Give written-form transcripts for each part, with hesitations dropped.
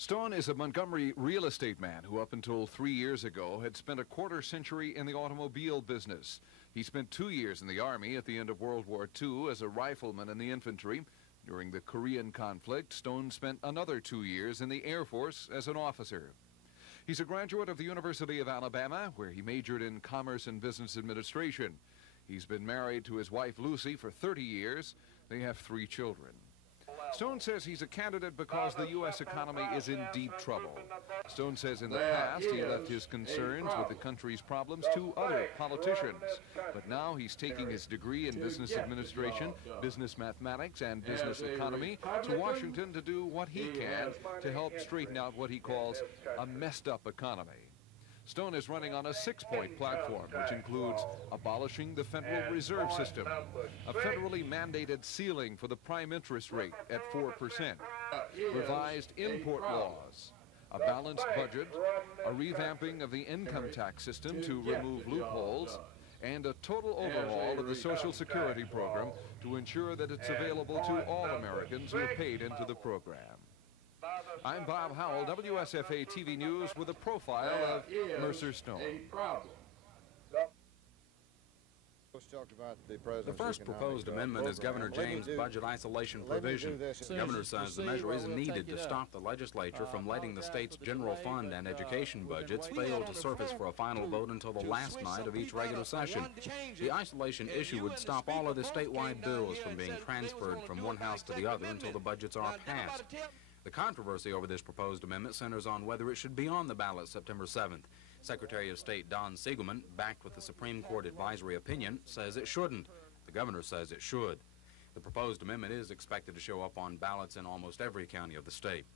Stone is a Montgomery real estate man who up until 3 years ago had spent a quarter century in the automobile business. He spent 2 years in the Army at the end of World War II as a rifleman in the infantry. During the Korean conflict, Stone spent another 2 years in the Air Force as an officer. He's a graduate of the University of Alabama, where he majored in Commerce and Business Administration. He's been married to his wife Lucy for 30 years. They have 3 children. Stone says he's a candidate because the U.S. economy is in deep trouble. Stone says in the past he left his concerns with the country's problems to other politicians. But now he's taking his degree in business administration, business mathematics, and business economy to Washington to do what he can to help straighten out what he calls a messed up economy. Stone is running on a 6-point platform, which includes abolishing the Federal Reserve System, a federally mandated ceiling for the prime interest rate at 4%, revised import laws, a balanced budget, a revamping of the income tax system to remove loopholes, and a total overhaul of the Social Security program to ensure that it's available to all Americans who have paid into the program. I'm Bob Howell, WSFA TV News, with a profile of Mercer Stone. The first proposed amendment is Governor James' budget isolation provision. The governor says the measure is needed to stop the legislature from letting the state's general fund and education budgets fail to surface for a final vote until the last night of each regular session. The isolation issue would stop all of the statewide bills from being transferred from one house to the other until the budgets are passed. The controversy over this proposed amendment centers on whether it should be on the ballot September 7th. Secretary of State Don Siegelman, backed with the Supreme Court advisory opinion, says it shouldn't. The governor says it should. The proposed amendment is expected to show up on ballots in almost every county of the state.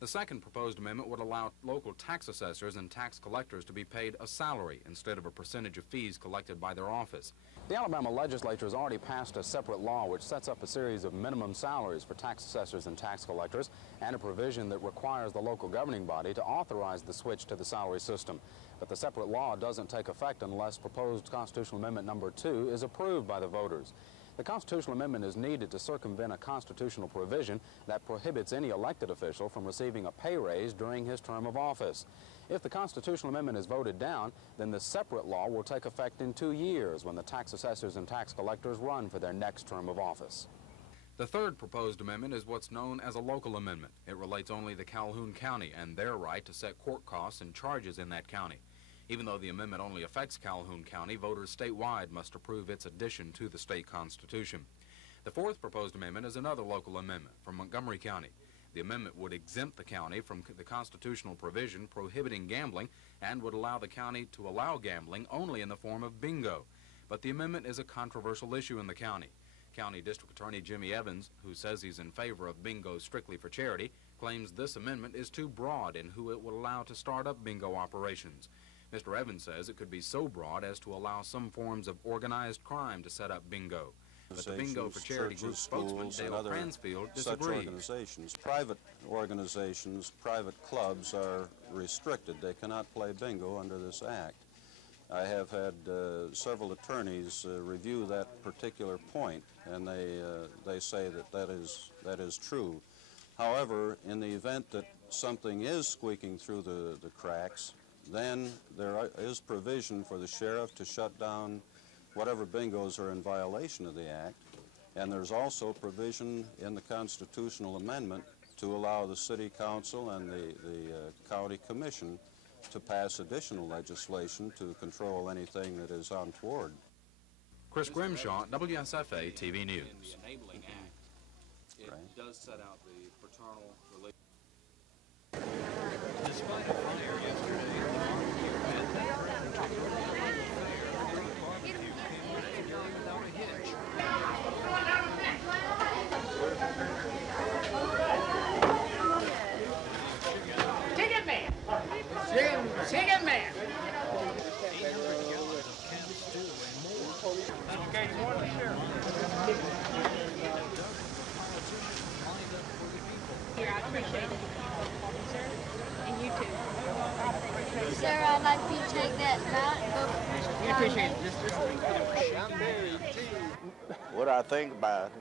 The second proposed amendment would allow local tax assessors and tax collectors to be paid a salary instead of a percentage of fees collected by their office. The Alabama legislature has already passed a separate law which sets up a series of minimum salaries for tax assessors and tax collectors, and a provision that requires the local governing body to authorize the switch to the salary system. But the separate law doesn't take effect unless proposed Constitutional Amendment number 2 is approved by the voters. The constitutional amendment is needed to circumvent a constitutional provision that prohibits any elected official from receiving a pay raise during his term of office. If the constitutional amendment is voted down, then the separate law will take effect in 2 years when the tax assessors and tax collectors run for their next term of office. The third proposed amendment is what's known as a local amendment. It relates only to Calhoun County and their right to set court costs and charges in that county. Even though the amendment only affects Calhoun County, voters statewide must approve its addition to the state constitution. The fourth proposed amendment is another local amendment from Montgomery County. The amendment would exempt the county from the constitutional provision prohibiting gambling and would allow the county to allow gambling only in the form of bingo. But the amendment is a controversial issue in the county. County District Attorney Jimmy Evans, who says he's in favor of bingo strictly for charity, claims this amendment is too broad in who it will allow to start up bingo operations. Mr. Evans says it could be so broad as to allow some forms of organized crime to set up bingo. But the Bingo for Charity Group spokesman, Dale Cransfield, disagrees. Private organizations, private clubs are restricted. They cannot play bingo under this act. I have had several attorneys review that particular point, and they say that that is true. However, in the event that something is squeaking through the cracks, then there is provision for the sheriff to shut down whatever bingos are in violation of the act, and there's also provision in the constitutional amendment to allow the city council and the county commission to pass additional legislation to control anything that is untoward. Chris Grimshaw, WSFA TV News. The Enabling Act, it does set out the fraternal relationship. Despite a fire yesterday, without a hitch. Chicken man! Chicken man! 800 gallons of camp stew and more. Okay, more than sure. Here, I appreciate it. Sir, and you too. Sir, I'd like for you to take that out and go for We appreciate it. What I think about it,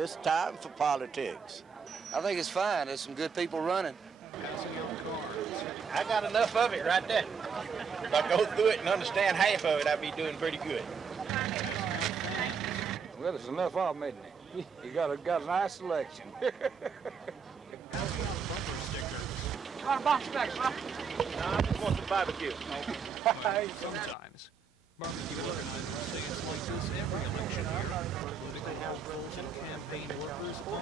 it's time for politics. I think it's fine. There's some good people running. I got enough of it right there. If I go through it and understand half of it, I'd be doing pretty good. Well, there's enough of them, isn't it? You got a nice selection. Got a box back, huh? No, I just want some barbecue. Sometimes. Barbecue organizers like this every election year, political offerings and campaign workers all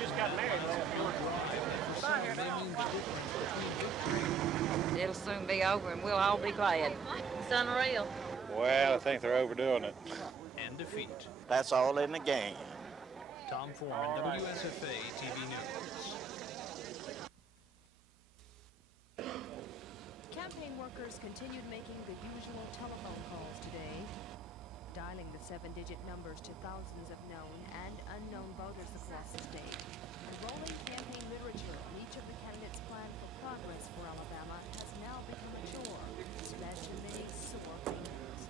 just got married. It'll soon be over and we'll all be glad. It's unreal. Well, I think they're overdoing it. and defeat. That's all in the game. Tom Foreman, WSFA TV News. Campaign workers continued making the usual telephone calls today, dialing the 7-digit numbers to thousands of known and unknown voters across the state. Enrolling campaign literature on each of the candidates' plan for progress for Alabama has now become a chore, especially many sore fingers.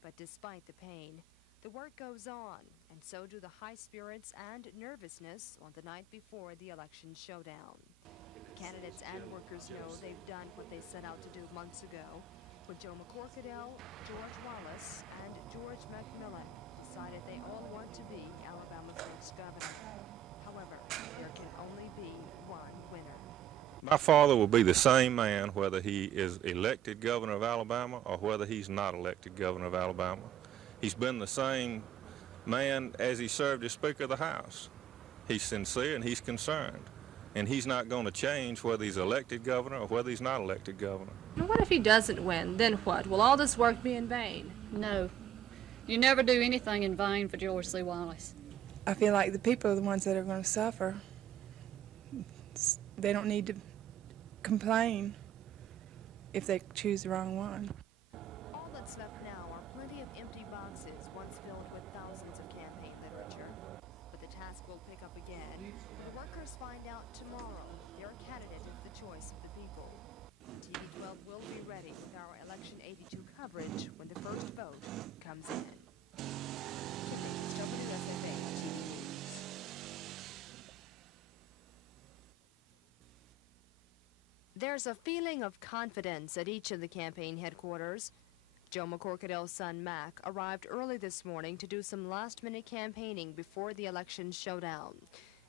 But despite the pain, the work goes on, and so do the high spirits and nervousness on the night before the election showdown. Candidates and workers know they've done what they set out to do months ago when Joe McCorkadell, George Wallace, and George McMillan decided they all want to be Alabama's next governor. However, there can only be one winner. My father will be the same man whether he is elected governor of Alabama or whether he's not elected governor of Alabama. He's been the same man as he served as Speaker of the House. He's sincere and he's concerned. And he's not going to change whether he's elected governor or whether he's not elected governor. What if he doesn't win? Then what? Will all this work be in vain? No. You never do anything in vain for George C. Wallace. I feel like the people are the ones that are going to suffer. They don't need to complain if they choose the wrong one. All that's left now are plenty of empty boxes once filled with thousands of campaign literature. But the task will pick up again when the workers find out tomorrow their candidate is the choice of the people. TV 12 will be ready with our Election 82 coverage when the first vote comes in. WSFA TV News. There's a feeling of confidence at each of the campaign headquarters. Joe McCorkadell's son, Mac, arrived early this morning to do some last-minute campaigning before the election showdown.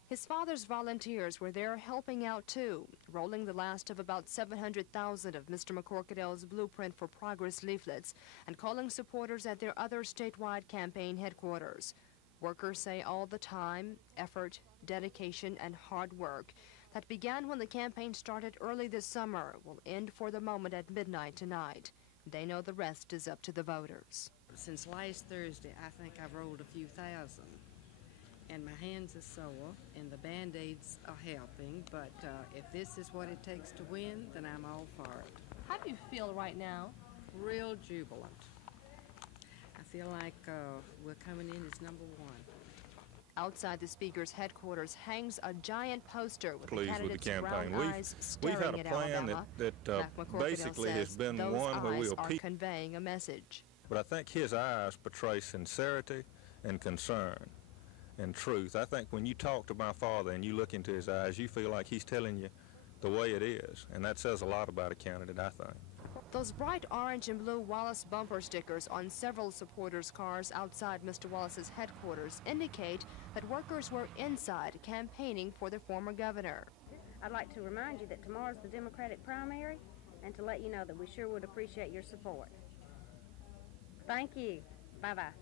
His father's volunteers were there helping out, too, rolling the last of about 700,000 of Mr. McCorkadell's Blueprint for Progress leaflets and calling supporters at their other statewide campaign headquarters. Workers say all the time, effort, dedication, and hard work that began when the campaign started early this summer will end for the moment at midnight tonight. They know the rest is up to the voters. Since last Thursday, I think I've rolled a few thousand. And my hands are sore, and the Band-Aids are helping, but if this is what it takes to win, then I'm all for it. How do you feel right now? Real jubilant. I feel like we're coming in as number one. Outside the Speaker's headquarters hangs a giant poster with the candidate's campaign. brown eyes staring we've had a plan at that basically has been those one where we eyes will are conveying a message. But I think his eyes portray sincerity and concern and truth. I think when you talk to my father and you look into his eyes, you feel like he's telling you the way it is, and that says a lot about a candidate, I think. Those bright orange and blue Wallace bumper stickers on several supporters' cars outside Mr. Wallace's headquarters indicate that workers were inside campaigning for the former governor. I'd like to remind you that tomorrow's the Democratic primary and to let you know that we sure would appreciate your support. Thank you. Bye-bye.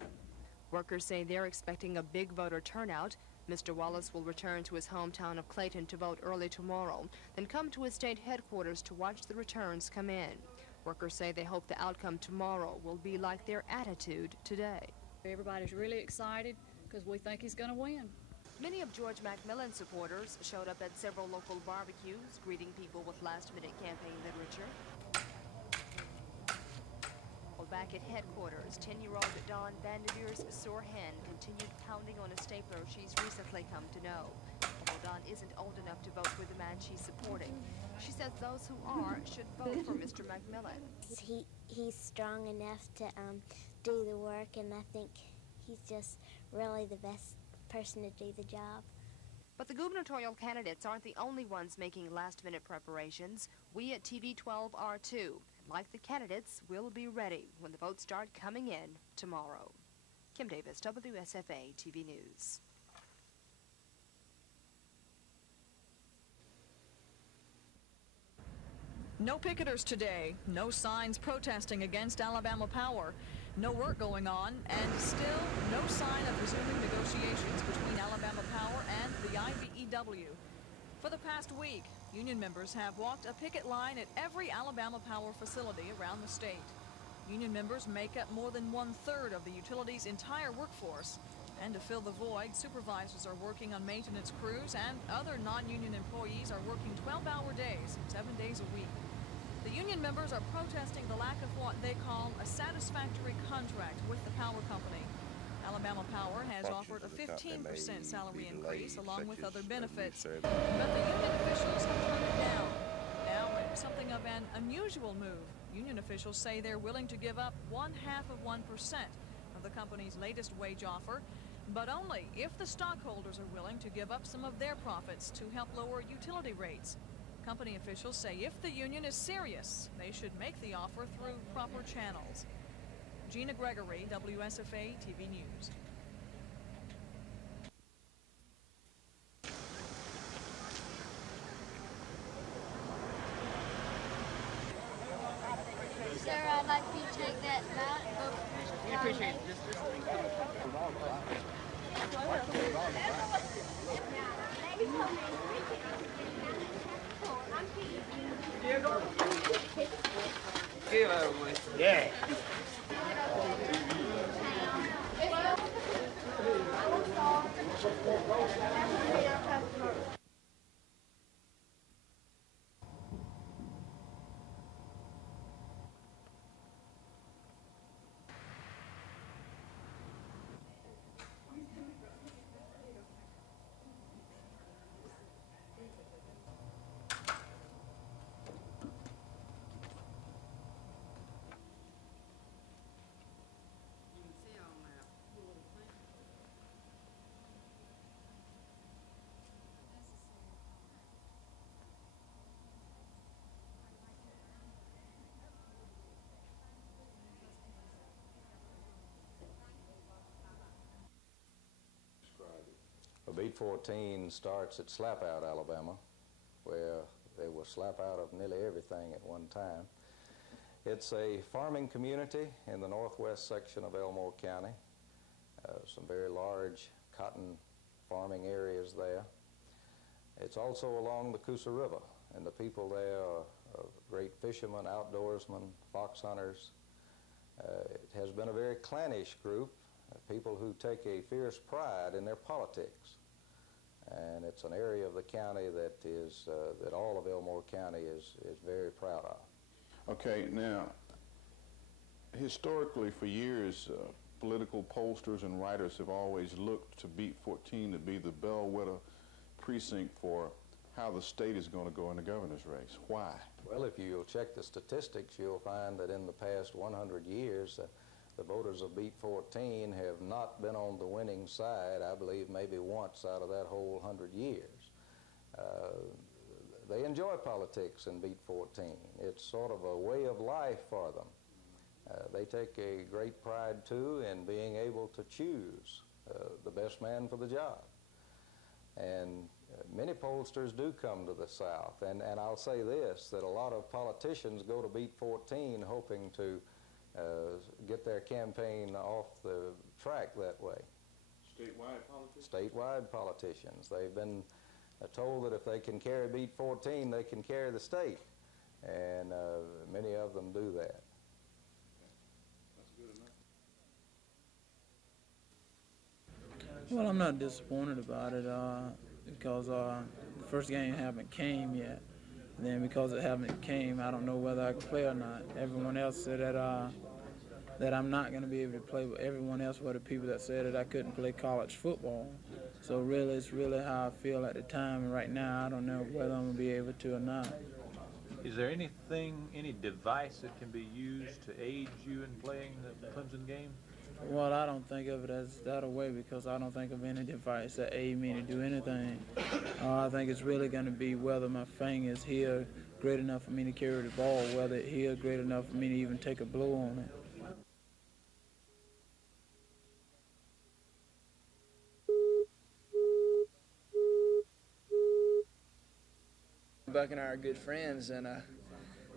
Workers say they're expecting a big voter turnout. Mr. Wallace will return to his hometown of Clayton to vote early tomorrow, then come to his state headquarters to watch the returns come in. Workers say they hope the outcome tomorrow will be like their attitude today. Everybody's really excited because we think he's going to win. Many of George McMillan's supporters showed up at several local barbecues, greeting people with last-minute campaign literature. Back at headquarters, 10-year-old Dawn Vanderveer's sore hand continued pounding on a stapler she's recently come to know. Although Dawn isn't old enough to vote for the man she's supporting, she says those who are should vote for Mr. McMillan. He's strong enough to do the work, and I think he's just really the best person to do the job. But the gubernatorial candidates aren't the only ones making last-minute preparations. We at TV12 are too. Like the candidates, we'll be ready when the votes start coming in tomorrow. Kim Davis, WSFA TV News. No picketers today, no signs protesting against Alabama Power, no work going on, and still no sign of resuming negotiations between Alabama Power and the IBEW. For the past week, union members have walked a picket line at every Alabama Power facility around the state. Union members make up more than 1/3 of the utility's entire workforce. And to fill the void, supervisors are working on maintenance crews, and other non-union employees are working 12-hour days, 7 days a week. The union members are protesting the lack of what they call a satisfactory contract with the power company. Alabama Power has offered a 15% salary increase along with other benefits, but the union officials have turned it down. Now, in something of an unusual move, union officials say they're willing to give up 0.5% of the company's latest wage offer, but only if the stockholders are willing to give up some of their profits to help lower utility rates. Company officials say if the union is serious, they should make the offer through proper channels. Gina Gregory, WSFA TV News. Sarah, I'd like you to take that amount and go to Mr. We appreciate it. Yeah. Beat 14 starts at Slapout, Alabama, where they will slap out of nearly everything at one time. It's a farming community in the northwest section of Elmore County. Some very large cotton farming areas there. It's also along the Coosa River, and the people there are great fishermen, outdoorsmen, fox hunters. It has been a very clannish group, people who take a fierce pride in their politics. And it's an area of the county that is that all of Elmore County is very proud of. Okay, now, historically for years, political pollsters and writers have always looked to Beat 14 to be the bellwether precinct for how the state is going to go in the governor's race. Why? Well, if you'll check the statistics, you'll find that in the past 100 years, the voters of Beat 14 have not been on the winning side, I believe, maybe once out of that whole 100 years. They enjoy politics in Beat 14. It's sort of a way of life for them. They take a great pride, too, in being able to choose the best man for the job. And many pollsters do come to the South. And I'll say this, that a lot of politicians go to Beat 14 hoping to get their campaign off the track that way. Statewide politicians? Statewide politicians. They've been told that if they can carry Beat 14, they can carry the state. And many of them do that. That's good enough. Well, I'm not disappointed about it because the first game haven't came yet. And then because it haven't came, I don't know whether I can play or not. Everyone else said that I'm not going to be able to play, but everyone else were the people that said that I couldn't play college football. So really, it's really how I feel at the time. And right now, I don't know whether I'm going to be able to or not. Is there anything, any device that can be used to aid you in playing the Clemson game? Well, I don't think of it as that way because I don't think of any device that aid me to do anything. I think it's really going to be whether my finger is here great enough for me to carry the ball, whether it's here great enough for me to even take a blow on it. Buck and I are good friends,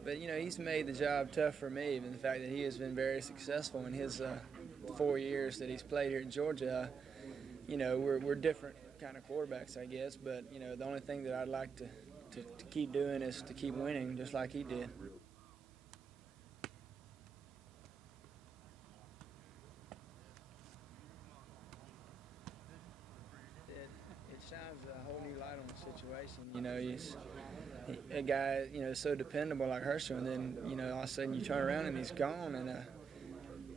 but you know, he's made the job tough for me. And the fact that he has been very successful in his 4 years that he's played here in Georgia, you know, we're different kind of quarterbacks, I guess. But you know, the only thing that I'd like to keep doing is to keep winning, just like he did. It shines a whole new light on the situation. You know, a guy, you know, so dependable like Herschel, and then, you know, all of a sudden you turn around and he's gone, and,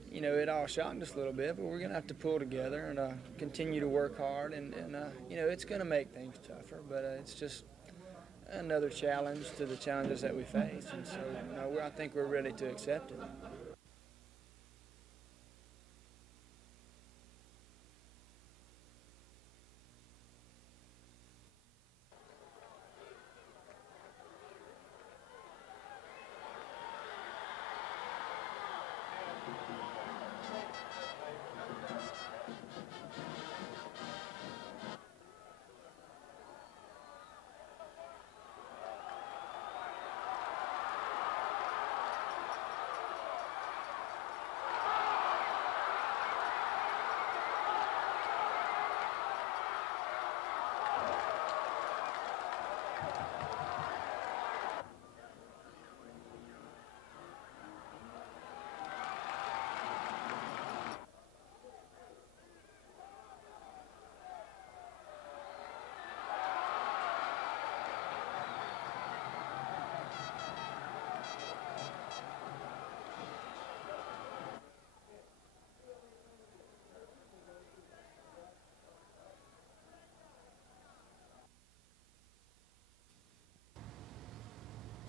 you know, it all shocked us a little bit, but we're going to have to pull together and continue to work hard, and you know, it's going to make things tougher, but it's just another challenge to the challenges that we face, and so, you know, I think we're ready to accept it.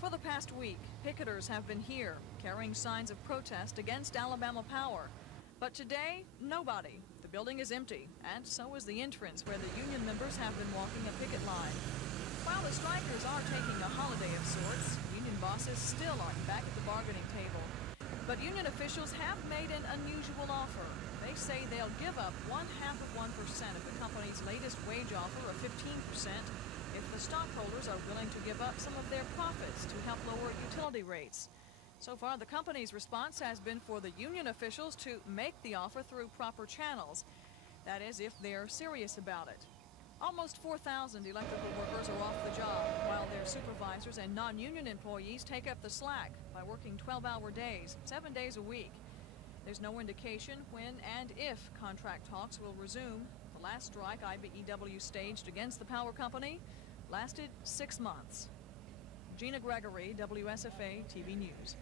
For the past week, picketers have been here, carrying signs of protest against Alabama Power. But today, nobody. The building is empty, and so is the entrance where the union members have been walking a picket line. While the strikers are taking a holiday of sorts, union bosses still aren't back at the bargaining table. But union officials have made an unusual offer. They say they'll give up 0.5% of the company's latest wage offer of 15%. If the stockholders are willing to give up some of their profits to help lower utility rates. So far, the company's response has been for the union officials to make the offer through proper channels. That is, if they're serious about it. Almost 4,000 electrical workers are off the job, while their supervisors and non-union employees take up the slack by working 12-hour days, 7 days a week. There's no indication when and if contract talks will resume. The last strike IBEW staged against the power company lasted 6 months. Gina Gregory, WSFA TV News.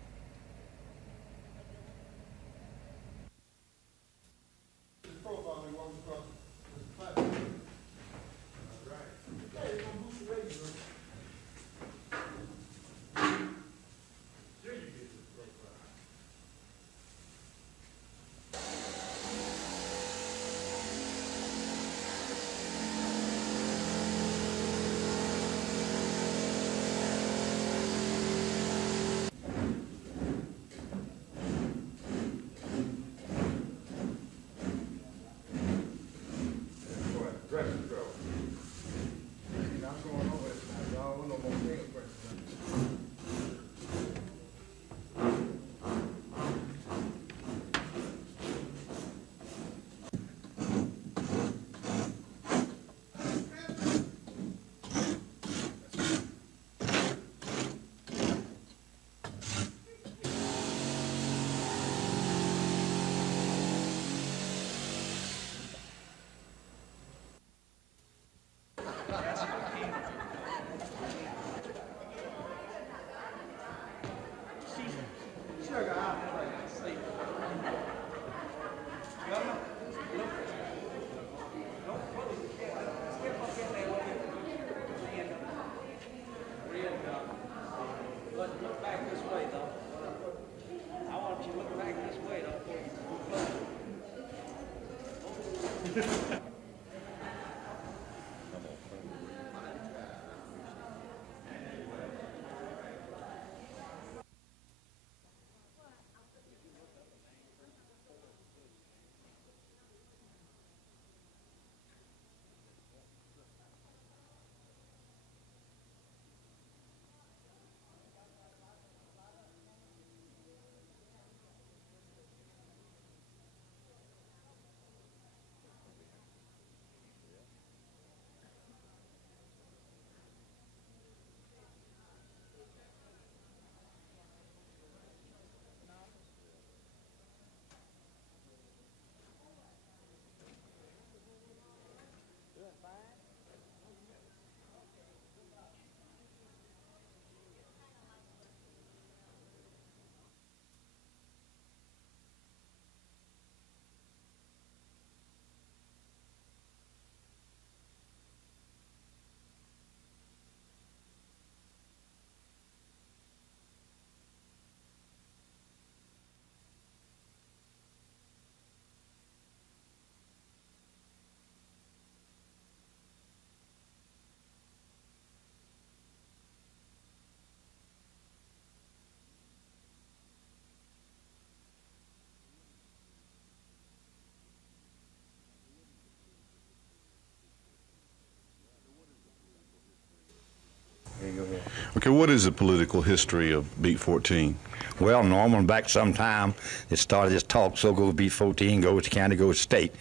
Okay, what is the political history of Beat 14? Well, Norman, back sometime, it started this talk, so goes Beat 14, goes to county, goes to state.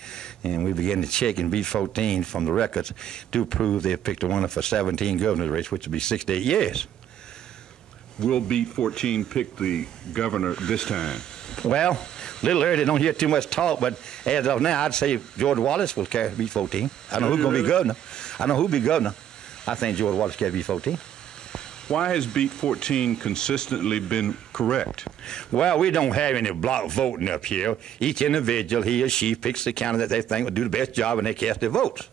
And we began to check in Beat 14 from the records to prove they picked a winner for 17 governor's race, which would be 6 to 8 years. Will Beat 14 pick the governor this time? Well, a little early, don't hear too much talk, but as of now, I'd say George Wallace will carry Beat 14. I know who's going to be governor. I know who'll be governor. I think George Wallace carry Beat 14. Why has Beat 14 consistently been correct? Well, we don't have any block voting up here. Each individual, he or she, picks the candidate they think will do the best job, and they cast their votes.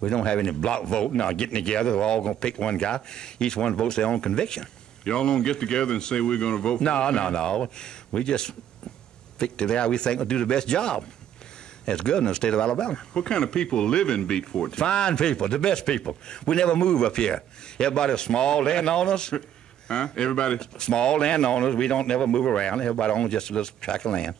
We don't have any block voting or getting together. We're all going to pick one guy. Each one votes their own conviction. Y'all don't get together and say we're going to vote for No. We just pick the guy we think will do the best job as governor of the state of Alabama. What kind of people live in Beat 14? Fine people, the best people. We never move up here. Everybody's small landowners. Huh? Everybody? Small landowners. We don't never move around. Everybody owns just a little tract of land.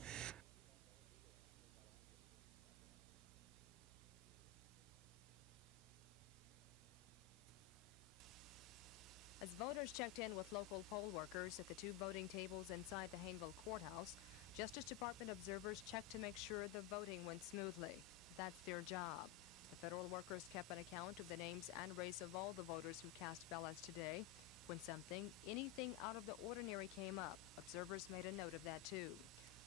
As voters checked in with local poll workers at the 2 voting tables inside the Hayneville Courthouse, Justice Department observers checked to make sure the voting went smoothly. That's their job. The federal workers kept an account of the names and race of all the voters who cast ballots today. When anything out of the ordinary came up, observers made a note of that too.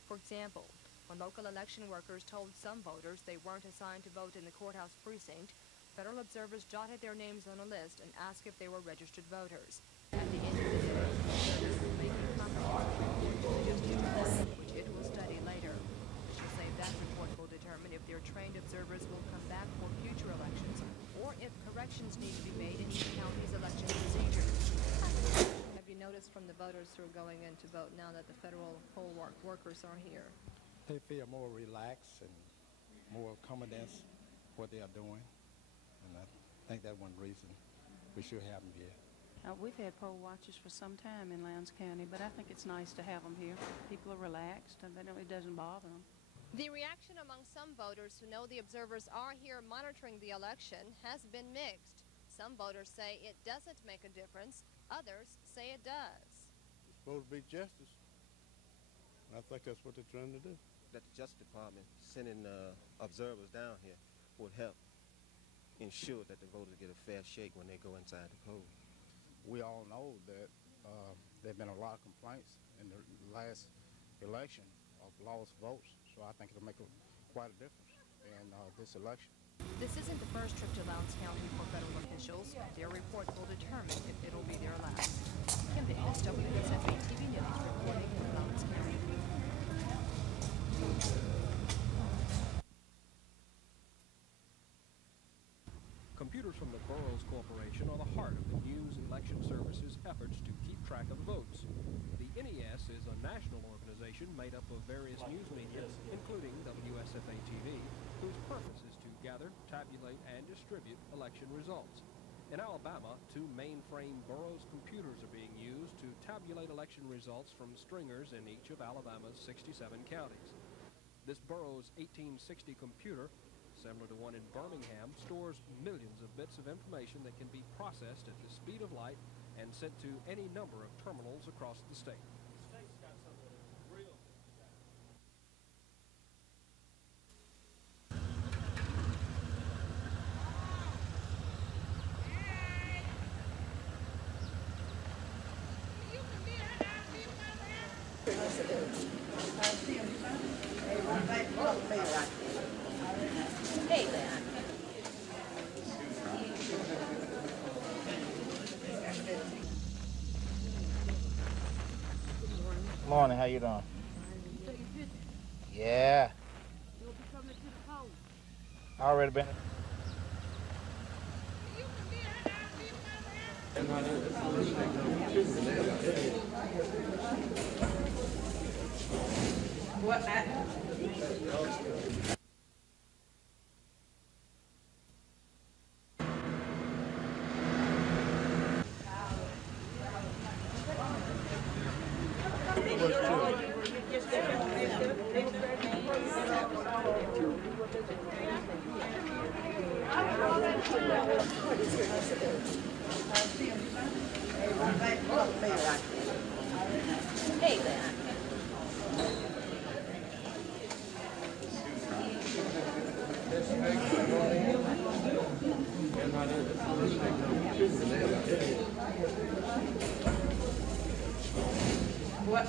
For example, when local election workers told some voters they weren't assigned to vote in the courthouse precinct, federal observers jotted their names on a list and asked if they were registered voters. At the end of the day, observers will make a comment which it will study later. Officials say that report will determine if their trained observers will come back for future elections or if corrections need to be made in each county's election procedures. Have you noticed from the voters who are going in to vote now that the federal poll workers are here? They feel more relaxed and more confidence what they are doing. And I think that's one reason we should have them here. We've had poll watchers for some time in Lowndes County, but I think it's nice to have them here. People are relaxed and it doesn't bother them. The reaction among some voters who know the observers are here monitoring the election has been mixed. Some voters say it doesn't make a difference. Others say it does. It's supposed to be justice. I think that's what they're trying to do. That the Justice Department sending observers down here would help ensure that the voters get a fair shake when they go inside the poll. We all know that there have been a lot of complaints in the last election of lost votes, so I think it'll make quite a difference in this election. This isn't the first trip to Lowndes County for federal officials. Their report will determine if it'll be their last. Kim Davis, WSFA TV News, reporting in Lowndes County. Computers from the Boroughs Corporation are the heart of the News Election Service's efforts to keep track of votes. The NES is a national organization made up of various news media, including WSFA TV, whose purpose is to gather, tabulate, and distribute election results. In Alabama, 2 mainframe Boroughs computers are being used to tabulate election results from stringers in each of Alabama's 67 counties. This Boroughs 1860 computer, similar to one in Birmingham, stores millions of bits of information that can be processed at the speed of light and sent to any number of terminals across the state. Morning, how you doing? Yeah. Already been. What? Hey there. What?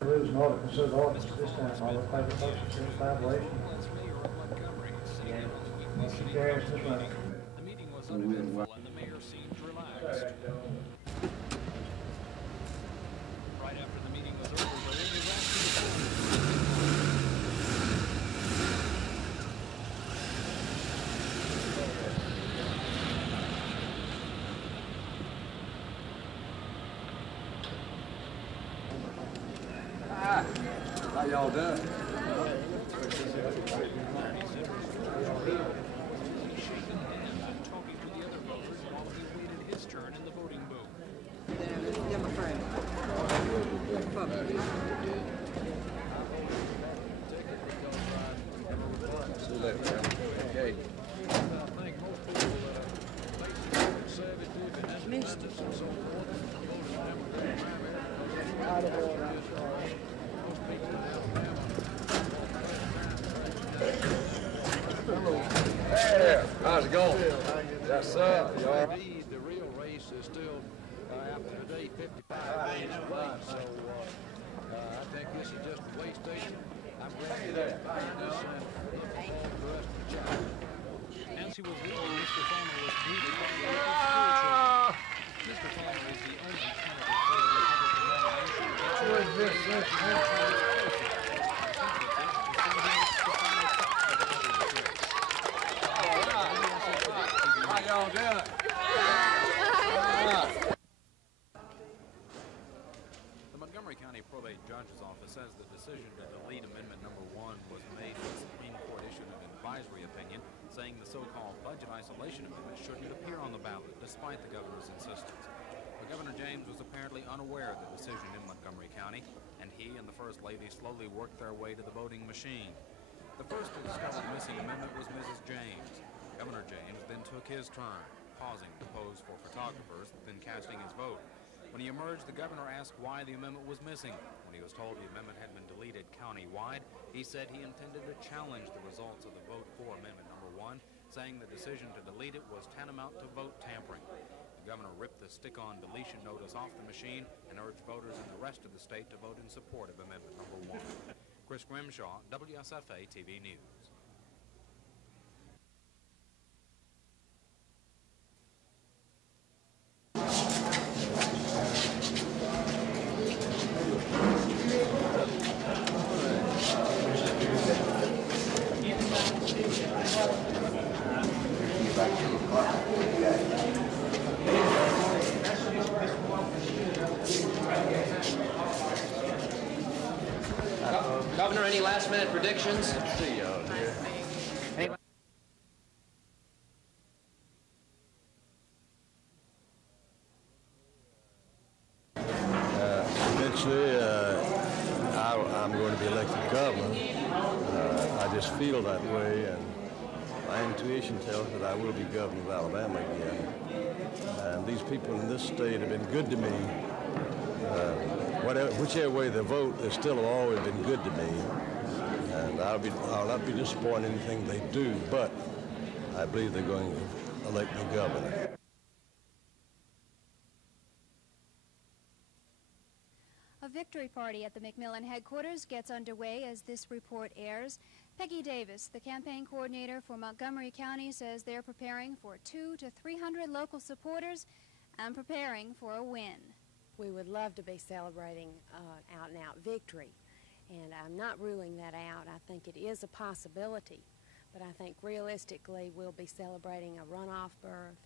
Rules and order, consider ordinance at this time. All in favor, motion, signify by waving. Motion carries this way. The meeting was uneventful and the mayor seemed relaxed. Right after the meeting was over, the mayor was asked to report. How y'all doing? Talking to the other voters while he waited his turn in the voting booth. See you later, man. Okay. I think most people that are basically conservative and independents and so forth voted Democrat primary. Most people in Alabama. Hey there. How's it going? Yes, sir. You all right? Indeed, the real race is still, after today, 55 days away. So I think this is just a way station. I'm glad to get behind this and looking forward to the rest of the challenge. As he was leaving, Mr. Farmer was greeted by the local school children. Mr. Farmer is the only candidate for the Republican nomination. How y'all doing? The Montgomery County Probate Judge's Office says the decision to delete Amendment Number 1 was made when the Supreme Court issued an advisory opinion saying the so-called budget isolation amendment shouldn't appear on the ballot, despite the governor's insistence. But Governor James was apparently unaware of the decision in Montgomery County, and he and the First Lady slowly worked their way to the voting machine. The first to discover the missing amendment was Mrs. James. Governor James then took his turn, pausing to pose for photographers, then casting his vote. When he emerged, the governor asked why the amendment was missing. When he was told the amendment had been deleted county-wide, he said he intended to challenge the results of the vote for Amendment Number 1, saying the decision to delete it was tantamount to vote tampering. The governor ripped the stick-on deletion notice off the machine and urged voters in the rest of the state to vote in support of Amendment Number 1. Chris Grimshaw, WSFA TV News. Governor, any last-minute predictions? See y'all here. Eventually, I'm going to be elected governor. I just feel that way, and my intuition tells me that I will be governor of Alabama again. And these people in this state have been good to me. Whichever way they vote, they still have always been good to me. And I'll not be disappointed in anything they do, but I believe they're going to elect me governor. A victory party at the McMillan headquarters gets underway as this report airs. Peggy Davis, the campaign coordinator for Montgomery County, says they're preparing for 200 to 300 local supporters and preparing for a win. We would love to be celebrating out-and-out victory, and I'm not ruling that out. I think it is a possibility, but I think realistically we'll be celebrating a runoff berth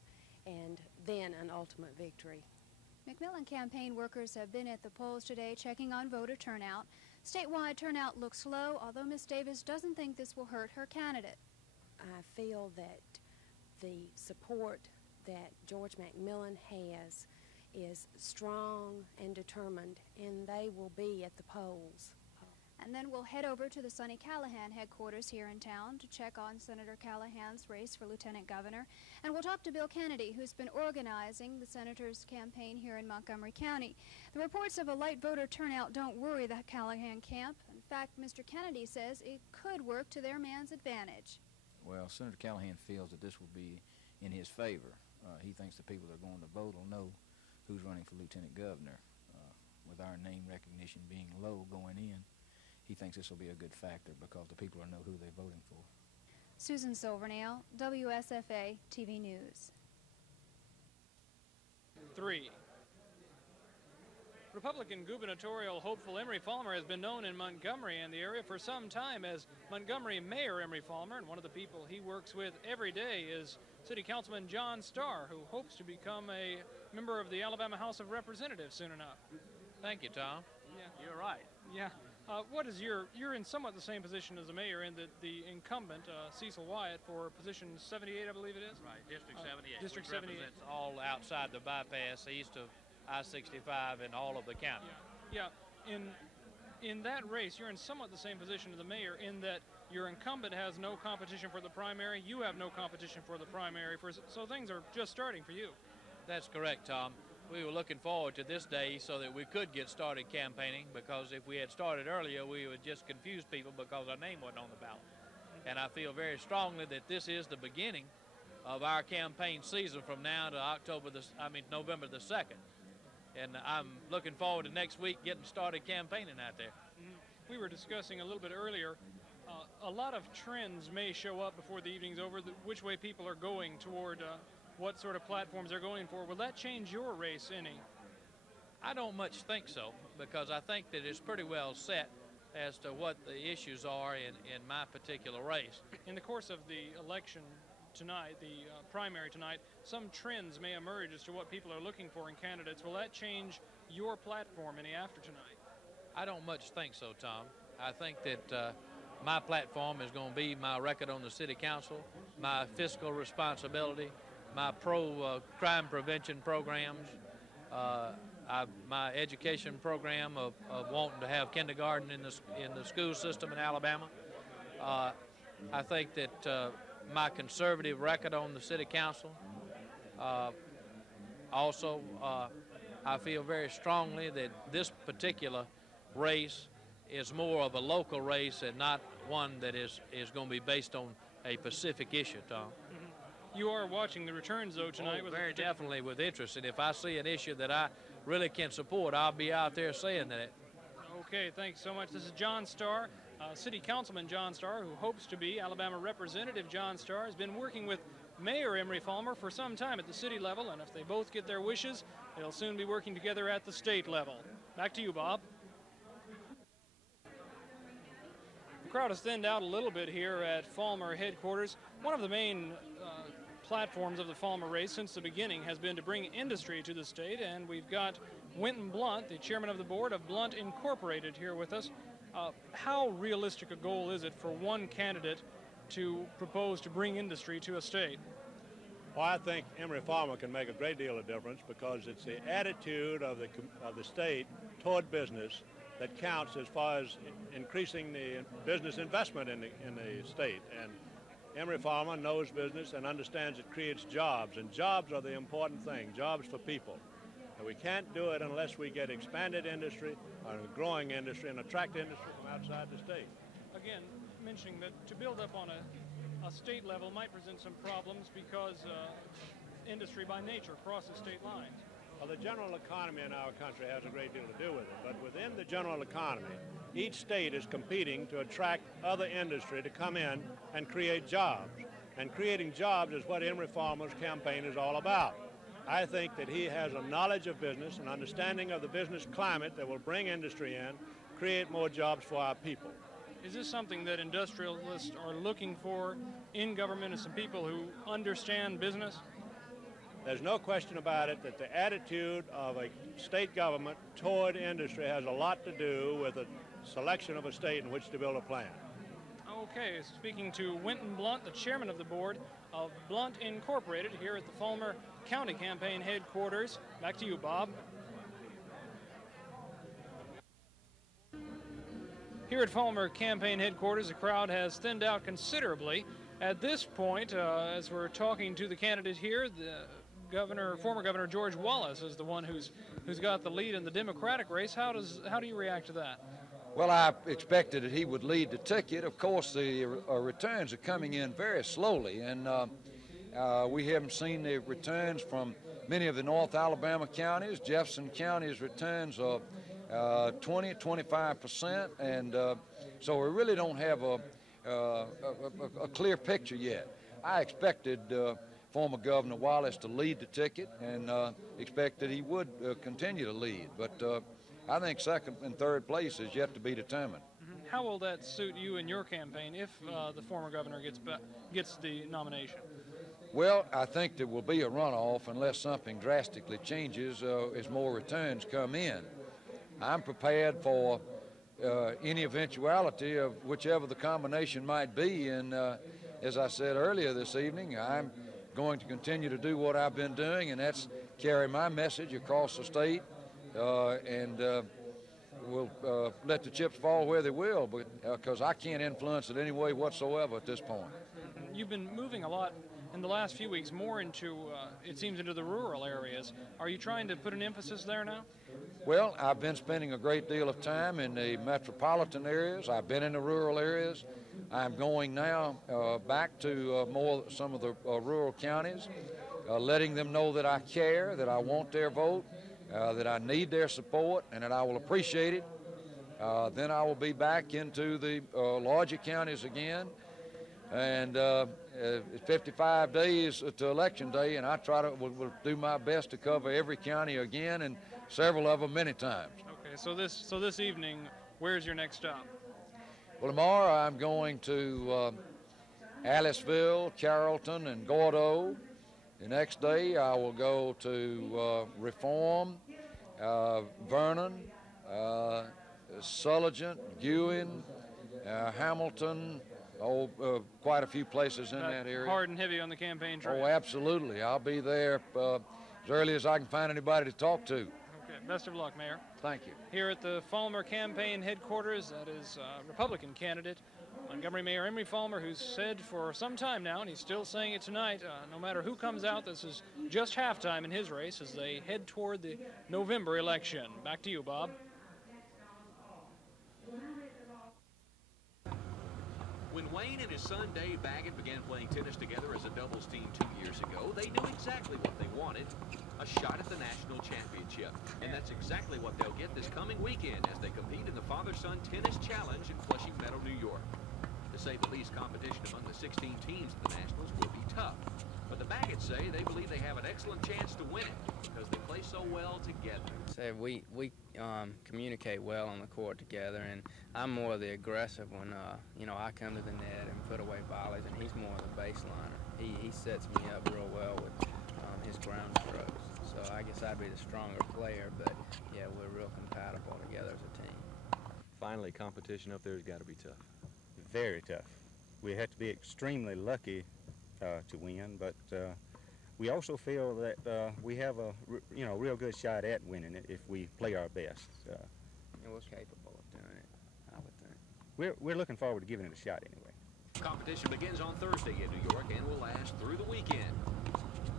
and then an ultimate victory. McMillan campaign workers have been at the polls today checking on voter turnout. Statewide turnout looks low, although Ms. Davis doesn't think this will hurt her candidate. I feel that the support that George McMillan has is strong and determined, and they will be at the polls. And then we'll head over to the Sonny Callahan headquarters here in town to check on Senator Callahan's race for lieutenant governor. And we'll talk to Bill Kennedy, who's been organizing the senator's campaign here in Montgomery County. The reports of a light voter turnout don't worry the Callahan camp. In fact, Mr. Kennedy says it could work to their man's advantage. Well, Senator Callahan feels that this will be in his favor. He thinks the people that are going to vote will know who's running for lieutenant governor. With our name recognition being low going in, he thinks this will be a good factor because the people will know who they're voting for. Susan Silvernail, WSFA TV News. 3. Republican gubernatorial hopeful Emery Falmer has been known in Montgomery and the area for some time as Montgomery Mayor Emery Falmer, and one of the people he works with every day is City Councilman John Starr, who hopes to become a member of the Alabama House of Representatives soon enough. Thank you, Tom. Yeah. You're right. Yeah. What is you're in somewhat the same position as the mayor in that the incumbent, Cecil Wyatt, for position 78, I believe it is? Right, District 78. District which 78. represents all outside the bypass, east of I-65 and all of the county. Yeah. In that race, you're in somewhat the same position as the mayor in that your incumbent has no competition for the primary, you have no competition for the primary, so things are just starting for you. That's correct, Tom. We were looking forward to this day so that we could get started campaigning, because if we had started earlier, we would just confuse people because our name wasn't on the ballot. And I feel very strongly that this is the beginning of our campaign season from now to November the 2nd. And I'm looking forward to next week getting started campaigning out there. We were discussing a little bit earlier, a lot of trends may show up before the evening's over, which way people are going toward what sort of platforms they're going for. Will that change your race any? I don't much think so, because I think that it's pretty well set as to what the issues are in my particular race. In the course of the election tonight, the primary tonight, some trends may emerge as to what people are looking for in candidates. Will that change your platform any after tonight? I don't much think so, Tom. I think that my platform is going to be my record on the city council, my fiscal responsibility, my crime prevention programs, my education program of wanting to have kindergarten in the school system in Alabama. I think that my conservative record on the city council. Also, I feel very strongly that this particular race is more of a local race and not one that is going to be based on a specific issue, Tom. You are watching the returns, though, tonight. Very definitely with interest. And if I see an issue that I really can support, I'll be out there saying that. Okay, thanks so much. This is John Starr, City Councilman John Starr, who hopes to be Alabama Representative John Starr, has been working with Mayor Emery Falmer for some time at the city level, and if they both get their wishes, they'll soon be working together at the state level. Back to you, Bob. The crowd has thinned out a little bit here at Falmer headquarters. One of the main platforms of the Falmer race since the beginning has been to bring industry to the state, and we've got Winton Blunt, the chairman of the board of Blunt Incorporated, here with us. How realistic a goal is it for one candidate to propose to bring industry to a state? Well, I think Emory Farmer can make a great deal of difference because it's the attitude of the state toward business that counts as far as increasing the business investment in the state. And Emory Farmer knows business and understands it creates jobs, and jobs are the important thing, jobs for people. And we can't do it unless we get expanded industry, or a growing industry, and attract industry from outside the state. Again, mentioning that to build up on a state level might present some problems because industry by nature crosses state lines. Well, the general economy in our country has a great deal to do with it, but within the general economy, each state is competing to attract other industry to come in and create jobs. And creating jobs is what Emory Farmer's campaign is all about. I think that he has a knowledge of business, an understanding of the business climate that will bring industry in, create more jobs for our people. Is this something that industrialists are looking for in government, as some people who understand business? There's no question about it that the attitude of a state government toward industry has a lot to do with the selection of a state in which to build a plant. Okay, speaking to Winton Blunt, the chairman of the board of Blunt Incorporated here at the Fulmer County Campaign headquarters. Back to you, Bob. Here at Fulmer Campaign headquarters, the crowd has thinned out considerably. At this point, as we're talking to the candidate here, the former Governor George Wallace is the one who's got the lead in the Democratic race. How do you react to that? Well, I expected that he would lead the ticket. Of course, the returns are coming in very slowly, and we haven't seen the returns from many of the North Alabama counties. Jefferson County's returns are 20–25%, and so we really don't have a clear picture yet. I expected former Governor Wallace to lead the ticket and expect that he would continue to lead, but I think second and third place is yet to be determined. How will that suit you in your campaign if the former governor gets the nomination? Well, I think there will be a runoff unless something drastically changes as more returns come in. I'm prepared for any eventuality of whichever the combination might be, and as I said earlier this evening, I'm going to continue to do what I've been doing, and that's carry my message across the state, and we'll let the chips fall where they will, because I can't influence it any way whatsoever at this point. You've been moving a lot in the last few weeks, more into, it seems, into the rural areas. Are you trying to put an emphasis there now? Well, I've been spending a great deal of time in the metropolitan areas. I've been in the rural areas. I'm going now back to some of the rural counties, letting them know that I care, that I want their vote, that I need their support, and that I will appreciate it. Then I will be back into the larger counties again, and it's 55 days to Election Day, and I will do my best to cover every county again, and several of them many times. Okay, so this evening, where's your next stop? Well, tomorrow I'm going to Aliceville, Carrollton, and Gordo. The next day I will go to Reform, Vernon, Sulligent, Gewin, Hamilton, quite a few places in that area. Hard and heavy on the campaign trail. Oh, absolutely. I'll be there as early as I can find anybody to talk to. Okay, best of luck, Mayor. Thank you. Here at the Fulmer campaign headquarters, that is Republican candidate Montgomery Mayor Emory Fulmer, who's said for some time now, and he's still saying it tonight, no matter who comes out, this is just halftime in his race as they head toward the November election. Back to you, Bob. When Wayne and his son Dave Baggett began playing tennis together as a doubles team 2 years ago, they knew exactly what they wanted, a shot at the national championship. And that's exactly what they'll get this coming weekend as they compete in the Father-Son Tennis Challenge in Flushing Meadow, New York. To say the least, competition among the 16 teams at the Nationals will be tough. But the Baggetts say they believe they have an excellent chance to win it because they play so well together. So we communicate well on the court together, and I'm more the aggressive when I come to the net and put away volleys, and he's more the baseliner. He sets me up real well with his ground strokes. So I guess I'd be the stronger player, but yeah, we're real compatible together as a team. finally, competition up there has got to be tough. Very tough. We have to be extremely lucky to win, but we also feel that we have a real good shot at winning it if we play our best. And we're capable of doing it, I would think. We're looking forward to giving it a shot anyway. Competition begins on Thursday in New York and will last through the weekend.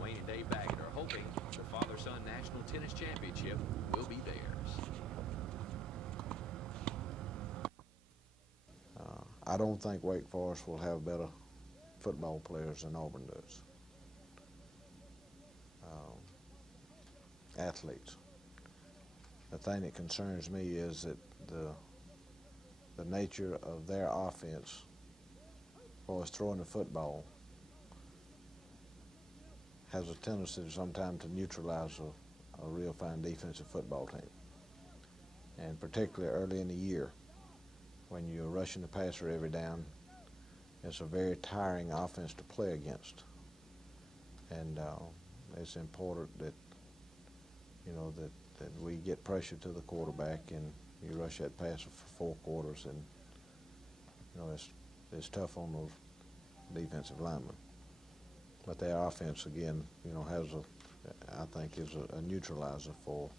Wayne and Dave Baggett are hoping the father-son National Tennis Championship will be theirs. I don't think Wake Forest will have better football players than Auburn does. Athletes. The thing that concerns me is that the nature of their offense, as far as throwing the football, has a tendency sometimes to neutralize a real fine defensive football team. And particularly early in the year, when you're rushing the passer every down, it's a very tiring offense to play against. And it's important that, that we get pressure to the quarterback and you rush that passer for 4 quarters, and it's tough on those defensive linemen. But their offense, again, has I think is a neutralizer for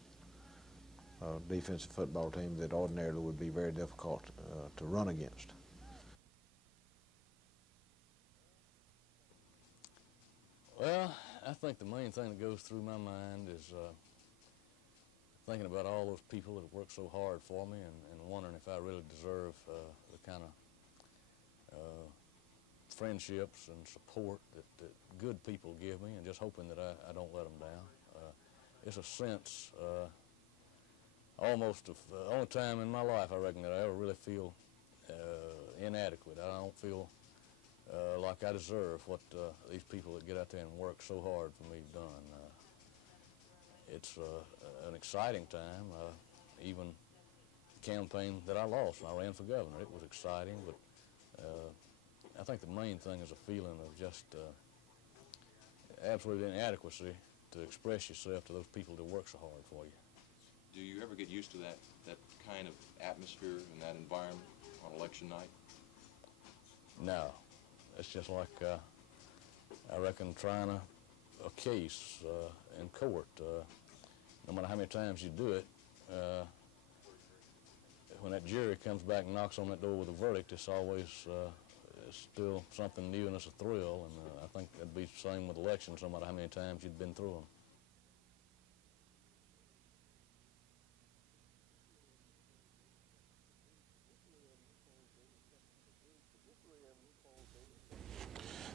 a defensive football team that ordinarily would be very difficult to run against. Well, I think the main thing that goes through my mind is thinking about all those people that have worked so hard for me and wondering if I really deserve the kind of friendships and support that good people give me, and just hoping that I don't let them down. It's a sense, almost of the only time in my life I reckon that I ever really feel inadequate. I don't feel like I deserve what these people that get out there and work so hard for me have done. It's an exciting time. Even the campaign that I lost when I ran for governor, it was exciting, but I think the main thing is a feeling of just absolute inadequacy to express yourself to those people that work so hard for you. Do you ever get used to that kind of atmosphere and that environment on election night? No. It's just like, I reckon, trying a case in court. No matter how many times you do it, when that jury comes back and knocks on that door with a verdict, it's always still something new and it's a thrill. And I think that'd be the same with elections, no matter how many times you'd been through them.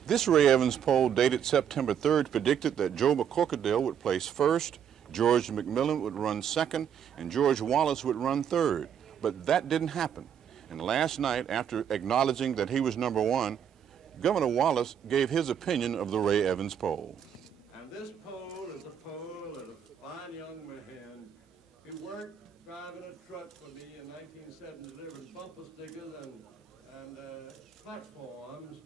This Ray Evans poll dated September 3rd predicted that Joe McCorkadale would place first, George McMillan would run second, and George Wallace would run third. But that didn't happen. And last night, after acknowledging that he was number 1, Governor Wallace gave his opinion of the Ray Evans poll. And this poll is a poll of a fine young man who worked driving a truck for me in 1970, delivering bumper stickers and platforms.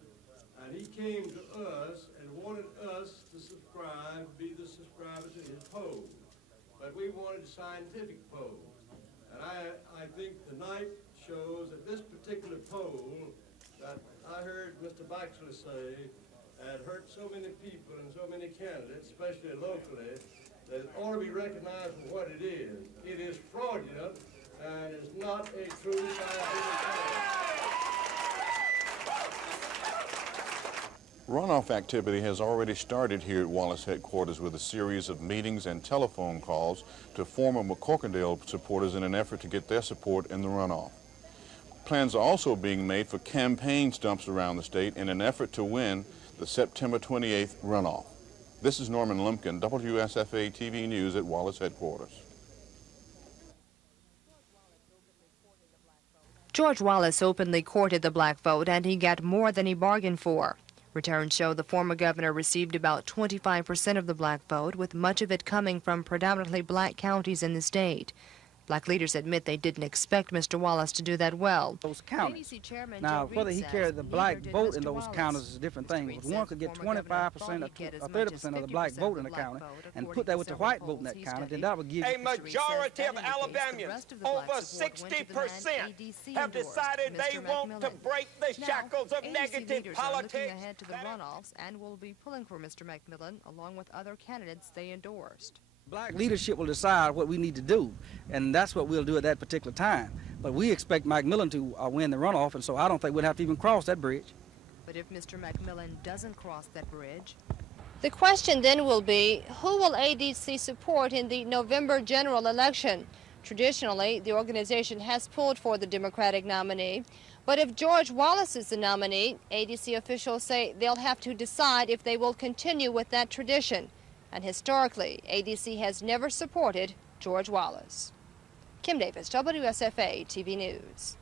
And he came to us and wanted us to subscribe, be the subscriber to his poll. But we wanted a scientific poll. And I think tonight shows that this particular poll that I heard Mr. Baxley say had hurt so many people and so many candidates, especially locally, that it ought to be recognized for what it is. It is fraudulent and is not a true scientific poll. Runoff activity has already started here at Wallace headquarters with a series of meetings and telephone calls to former McCorkadale supporters in an effort to get their support in the runoff. Plans are also being made for campaign stumps around the state in an effort to win the September 28th runoff. This is Norman Lumpkin, WSFA TV News at Wallace headquarters. George Wallace openly courted the black vote, and he got more than he bargained for. Returns show the former governor received about 25% of the black vote, with much of it coming from predominantly black counties in the state. Black leaders admit they didn't expect Mr. Wallace to do that well. Those counters. Now, whether he carried the black vote in those counters is a different thing. If one could get 25% or 30% of the black vote in the county and put that with the white vote in that county, then that would give a majority of Alabamians, over 60%, have decided they want to break the shackles of negative politics. Looking ahead to the runoffs and will be pulling for Mr. McMillan along with other candidates they endorsed. Black leadership will decide what we need to do, and that's what we'll do at that particular time. But we expect McMillan to win the runoff, and so I don't think we'll have to even cross that bridge. But if Mr. McMillan doesn't cross that bridge? The question then will be, who will ADC support in the November general election? Traditionally, the organization has pulled for the Democratic nominee. But if George Wallace is the nominee, ADC officials say they'll have to decide if they will continue with that tradition. And historically, ADC has never supported George Wallace. Kim Davis, WSFA TV News.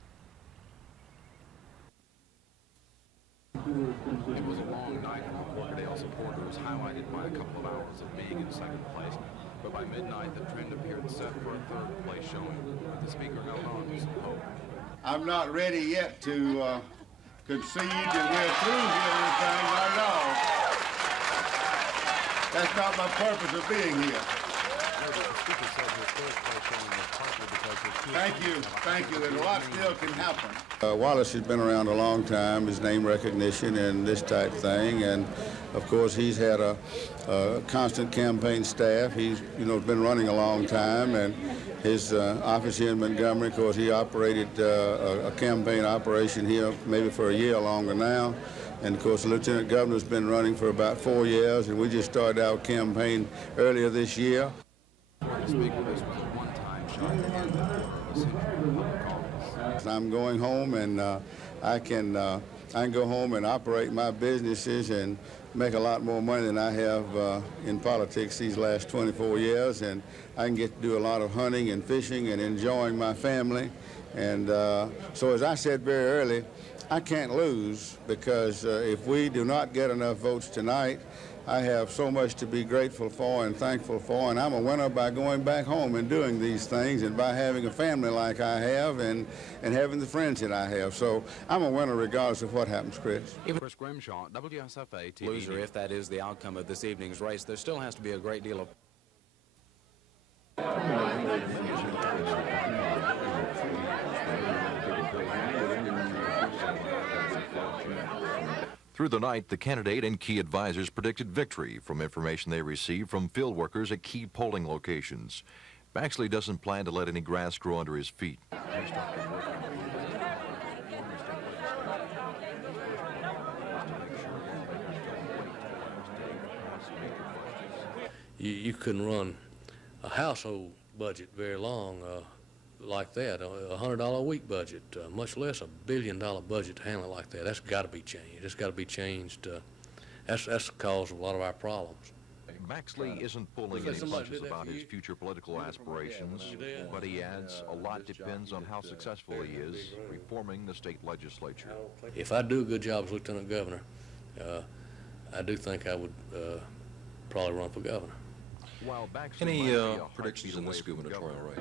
It was a long night for Corkerdale supporters, highlighted by a couple of hours of being in second place. But by midnight, the trend appeared set for a third place showing, with the speaker held on to some hope. I'm not ready yet to concede that we're through here or anything, not at all. That's not my purpose of being here. Thank you. There's a lot still can happen. Wallace has been around a long time, his name recognition and this type thing, and of course he's had a constant campaign staff. He's been running a long time, and his office here in Montgomery, of course, he operated a campaign operation here maybe for a year longer now. And, of course, the Lieutenant Governor's been running for about 4 years, and we just started our campaign earlier this year. I'm going home, and I can go home and operate my businesses and make a lot more money than I have in politics these last 24 years, and I can get to do a lot of hunting and fishing and enjoying my family. And so, as I said very early, I can't lose, because if we do not get enough votes tonight, I have so much to be grateful for and thankful for, and I'm a winner by going back home and doing these things and by having a family like I have and having the friends that I have. So I'm a winner regardless of what happens, Chris. Chris Grimshaw, WSFA TV. Loser, if that is the outcome of this evening's race, there still has to be a great deal of... Through the night, the candidate and key advisors predicted victory from information they received from field workers at key polling locations. Baxley doesn't plan to let any grass grow under his feet. You couldn't run a household budget very long like that, a $100 a week budget, much less a $1 billion budget to handle it like that. That's got to be changed. It's got to be changed. That's the cause of a lot of our problems. Baxley isn't pulling any punches about his future political aspirations, but he adds a lot depends on how successful he is reforming the state legislature. If I do a good job as Lieutenant Governor, I do think I would probably run for governor. Any predictions in this gubernatorial race?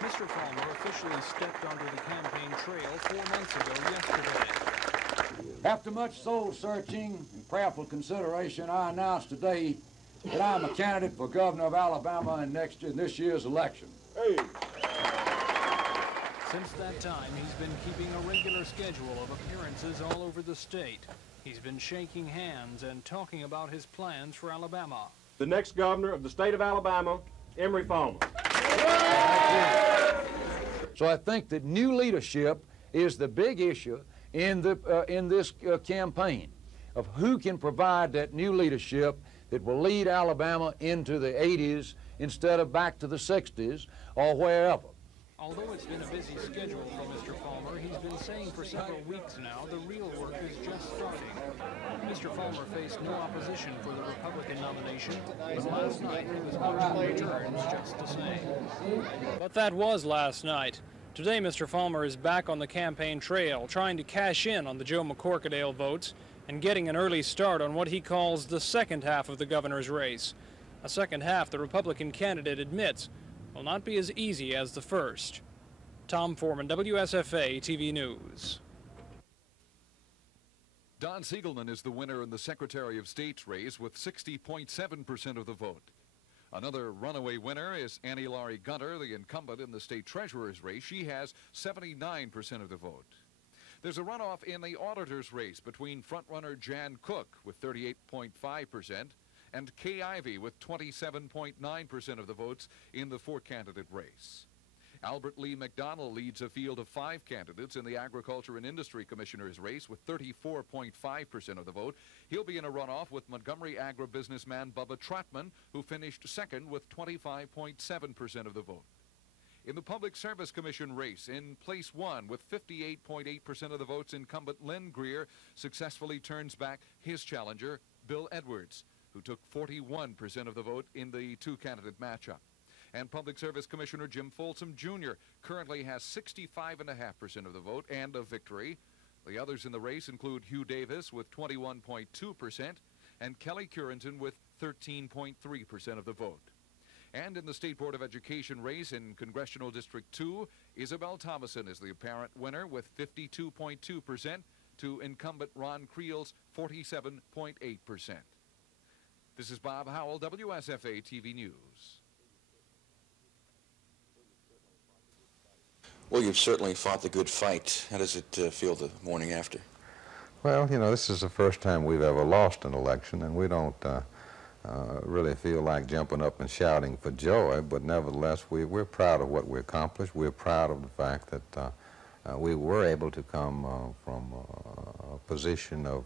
Mr. Falmer officially stepped onto the campaign trail 4 months ago yesterday. After much soul searching and prayerful consideration, I announce today that I am a candidate for governor of Alabama in this year's election. Hey. Since that time, he's been keeping a regular schedule of appearances all over the state. He's been shaking hands and talking about his plans for Alabama. The next governor of the state of Alabama, Emory Falmer. So I think that new leadership is the big issue in this campaign, of who can provide that new leadership that will lead Alabama into the 80s instead of back to the 60s or wherever. Although it's been a busy schedule for Mr. Falmer, he's been saying for several weeks now the real work is just starting. Mr. Falmer faced no opposition for the Republican nomination, but last night he was watching returns just the same. But that was last night. Today, Mr. Falmer is back on the campaign trail, trying to cash in on the Joe McCorkadale votes and getting an early start on what he calls the second half of the governor's race. A second half the Republican candidate admits will not be as easy as the first. Tom Foreman, WSFA TV News. Don Siegelman is the winner in the Secretary of State's race with 60.7% of the vote. Another runaway winner is Annie Laurie Gunter, the incumbent in the state treasurer's race. She has 79% of the vote. There's a runoff in the auditor's race between frontrunner Jan Cook with 38.5% and Kay Ivey with 27.9% of the votes in the four-candidate race. Albert Lee McDonnell leads a field of 5 candidates in the Agriculture and Industry Commissioner's race with 34.5% of the vote. He'll be in a runoff with Montgomery agribusinessman Bubba Trotman, who finished second with 25.7% of the vote. In the Public Service Commission race, in place 1 with 58.8% of the votes, incumbent Len Greer successfully turns back his challenger, Bill Edwards, who took 41% of the vote in the two-candidate matchup. And Public Service Commissioner Jim Folsom Jr. currently has 65.5% of the vote and a victory. The others in the race include Hugh Davis with 21.2% and Kelly Curenton with 13.3% of the vote. And in the State Board of Education race in Congressional District 2, Isabel Thomason is the apparent winner with 52.2% to incumbent Ron Creel's 47.8%. This is Bob Howell, WSFA TV News. Well, you've certainly fought the good fight. How does it feel the morning after? Well, you know, this is the first time we've ever lost an election, and we don't really feel like jumping up and shouting for joy, but nevertheless, we're proud of what we accomplished. We're proud of the fact that we were able to come from a position of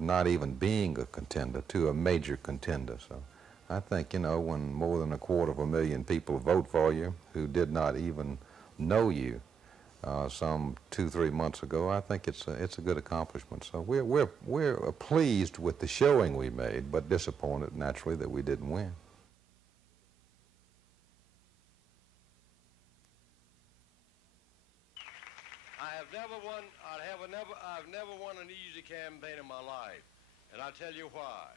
not even being a contender to a major contender. So I think, you know, when more than 250,000 people vote for you who did not even know you some 2-3 months ago, I think it's a good accomplishment. So we're pleased with the showing we made, but disappointed naturally that we didn't win. I've never won an easy campaign in my life, and I'll tell you why.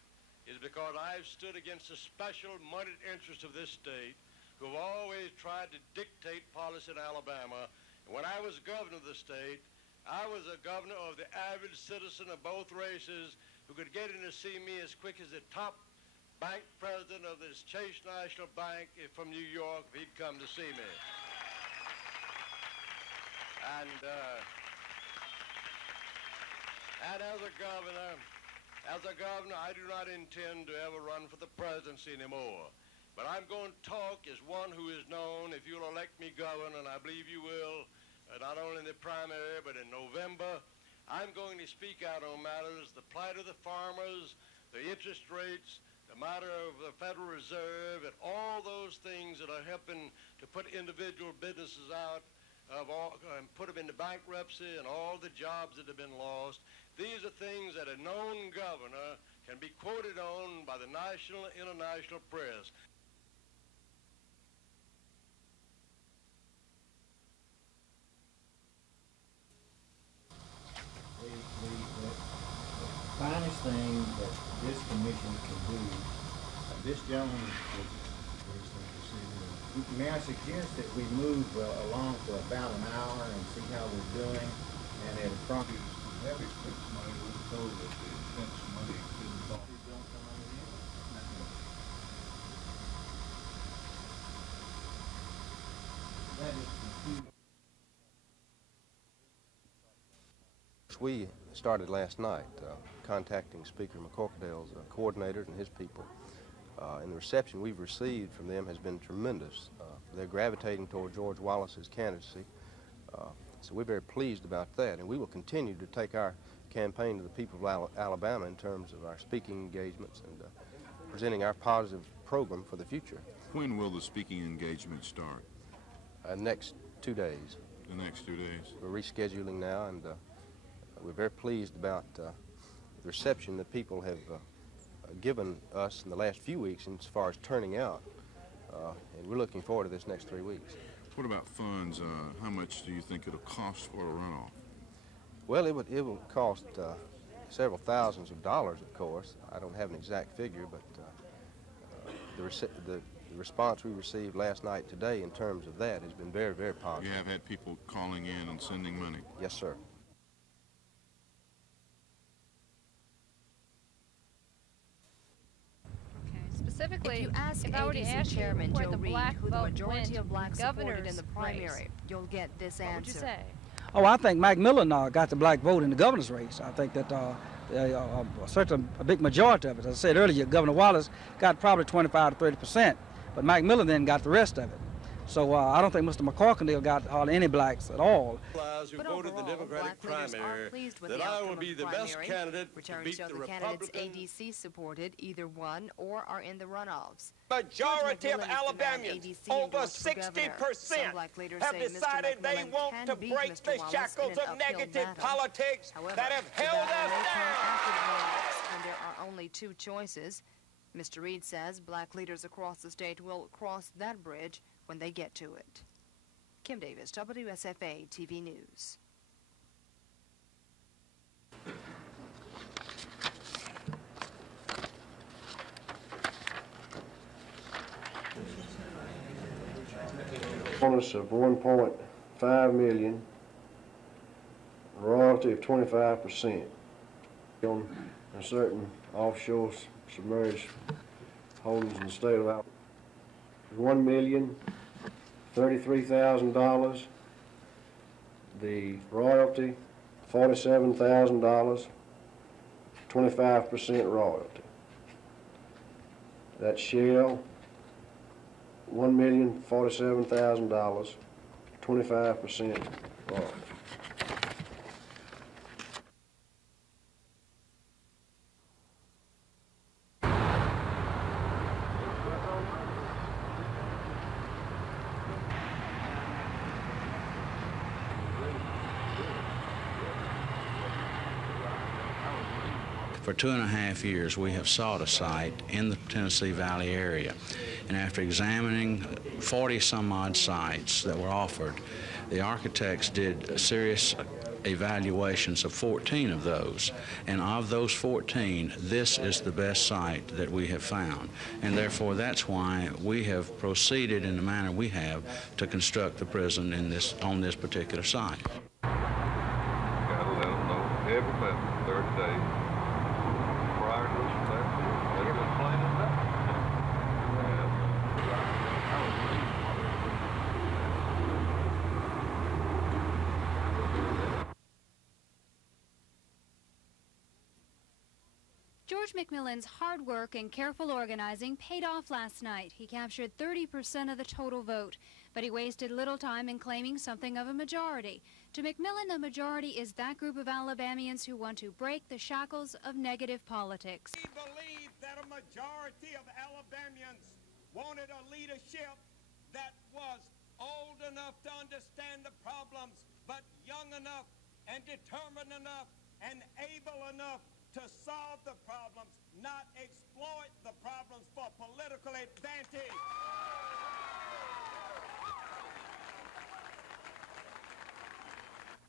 It's because I've stood against the special moneyed interests of this state, who have always tried to dictate policy in Alabama. And when I was governor of the state, I was a governor of the average citizen of both races who could get in to see me as quick as the top bank president of this Chase National Bank from New York if he'd come to see me. And as a governor, I do not intend to ever run for the presidency anymore. But I'm going to talk as one who is known, if you'll elect me governor, and I believe you will, not only in the primary, but in November. I'm going to speak out on matters, the plight of the farmers, the interest rates, the matter of the Federal Reserve, and all those things that are helping to put individual businesses out and put them into bankruptcy, and all the jobs that have been lost. These are things that a known governor can be quoted on by the national and international press. The finest thing that this commission can do, this gentleman may I suggest that we move along for about an hour and see how we're doing, and it'll probably have expense money. We were told that the expense money didn't come in. We started last night contacting Speaker McCorkadale's coordinators and his people. And the reception we've received from them has been tremendous. They're gravitating toward George Wallace's candidacy. So we're very pleased about that, and we will continue to take our campaign to the people of Alabama in terms of our speaking engagements and presenting our positive program for the future. When will the speaking engagement start? Next 2 days. The next 2 days. We're rescheduling now, and we're very pleased about the reception that people have given us in the last few weeks as far as turning out, and we're looking forward to this next 3 weeks. What about funds? How much do you think it'll cost for a runoff? Well, it will cost several thousands of dollars, of course. I don't have an exact figure, but the response we received last night today in terms of that has been very, very positive. You have had people calling in and sending money? Yes, sir. Specifically, if you ask if I were to ADC ask Chairman you where Joe the Reed black who the vote majority went of blacks in the supported governor's in the race, primary, you'll get this what answer. would you say? Oh, I think Mike Millen got the black vote in the governor's race. I think that certainly a big majority of it. As I said earlier, Governor Wallace got probably 25 to 30%, but Mike Millen then got the rest of it. So I don't think Mr. McCorkindale got hardly any blacks at all. Who voted the Democratic primary that I will be the best candidate to beat the candidates Republican. ADC supported either won or are in the runoffs. Majority of Alabamians, over 60%, have decided they want to break the shackles of negative politics that have held us down. And there are only two choices. Mr. Reed says black leaders across the state will cross that bridge when they get to it. Kim Davis, WSFA TV News. Bonus of $1.5 million, royalty of 25% on a certain offshore submerged holdings in the state of Alabama. $1,033,000. The royalty, $47,000, 25% royalty. That shell, $1,047,000, 25% royalty. For 2.5 years, we have sought a site in the Tennessee Valley area. And after examining 40-some-odd sites that were offered, the architects did serious evaluations of 14 of those. And of those 14, this is the best site that we have found. And therefore, that's why we have proceeded in the manner we have to construct the prison on this particular site. Got to let them know every minute, 30 days. George McMillan's hard work and careful organizing paid off last night. He captured 30% of the total vote, but he wasted little time in claiming something of a majority. To McMillan, a majority is that group of Alabamians who want to break the shackles of negative politics. We believe that a majority of Alabamians wanted a leadership that was old enough to understand the problems, but young enough and determined enough and able enough to solve the problems, not exploit the problems for political advantage.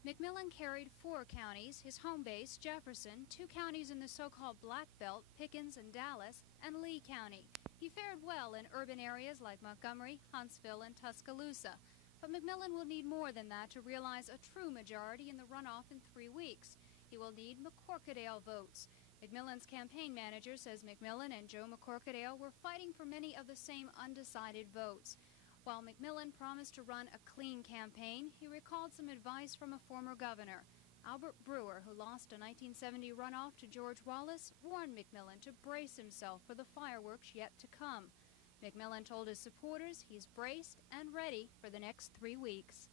McMillan carried 4 counties, his home base, Jefferson, 2 counties in the so-called Black Belt, Pickens and Dallas, and Lee County. He fared well in urban areas like Montgomery, Huntsville, and Tuscaloosa. But McMillan will need more than that to realize a true majority in the runoff in 3 weeks. He will need McCorkindale votes. McMillan's campaign manager says McMillan and Joe McCorkindale were fighting for many of the same undecided votes. While McMillan promised to run a clean campaign, he recalled some advice from a former governor. Albert Brewer, who lost a 1970 runoff to George Wallace, warned McMillan to brace himself for the fireworks yet to come. McMillan told his supporters he's braced and ready for the next 3 weeks.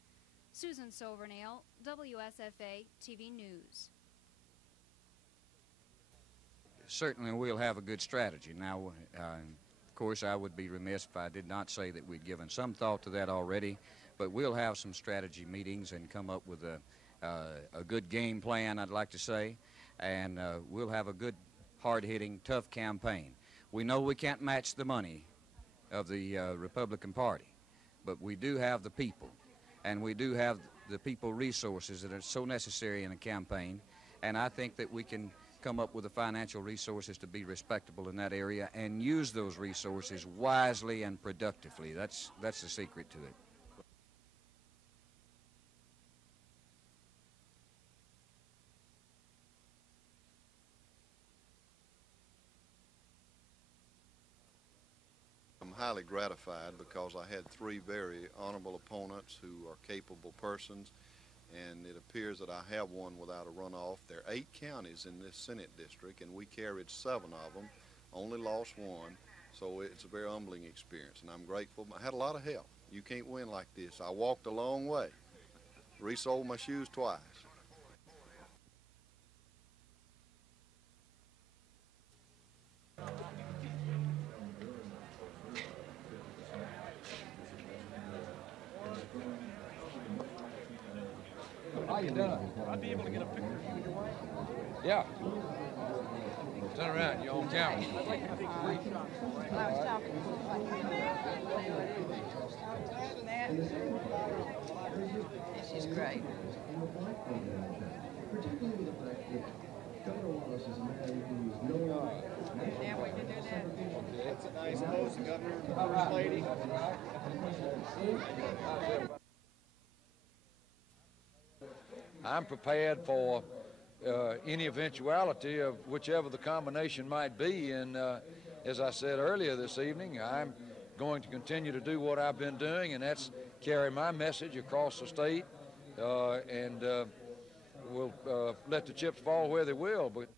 Susan Silvernail, WSFA TV News. Certainly we'll have a good strategy. Now, of course, I would be remiss if I did not say that we'd given some thought to that already. but we'll have some strategy meetings and come up with a good game plan, I'd like to say, and we'll have a good, hard-hitting, tough campaign. We know we can't match the money of the Republican Party, but we do have the people, and we do have the people resources that are so necessary in a campaign, and I think that we can come up with the financial resources to be respectable in that area and use those resources wisely and productively. That's the secret to it. I'm highly gratified because I had three very honorable opponents who are capable persons, and it appears that I have won without a runoff. There are 8 counties in this Senate district, and we carried 7 of them, only lost 1, so it's a very humbling experience, and I'm grateful. I had a lot of help. You can't win like this. I walked a long way, resoled my shoes twice. How you doing? I'd be able to get a picture. Yeah. Turn around, you're on camera. I'd like to take 3 shots. I was talking This is great. Yeah, we can do that. That's a nice pose, the governor, the first lady. I'm prepared for any eventuality of whichever the combination might be, and as I said earlier this evening, I'm going to continue to do what I've been doing, and that's carry my message across the state, and we'll let the chips fall where they will. But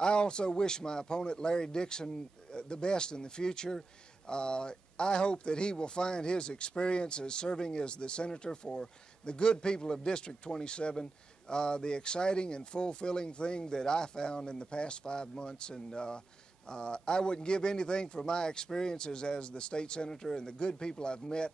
I also wish my opponent, Larry Dixon, the best in the future. I hope that he will find his experience as serving as the senator for the good people of District 27 the exciting and fulfilling thing that I found in the past 5 months. And I wouldn't give anything for my experiences as the state senator and the good people I've met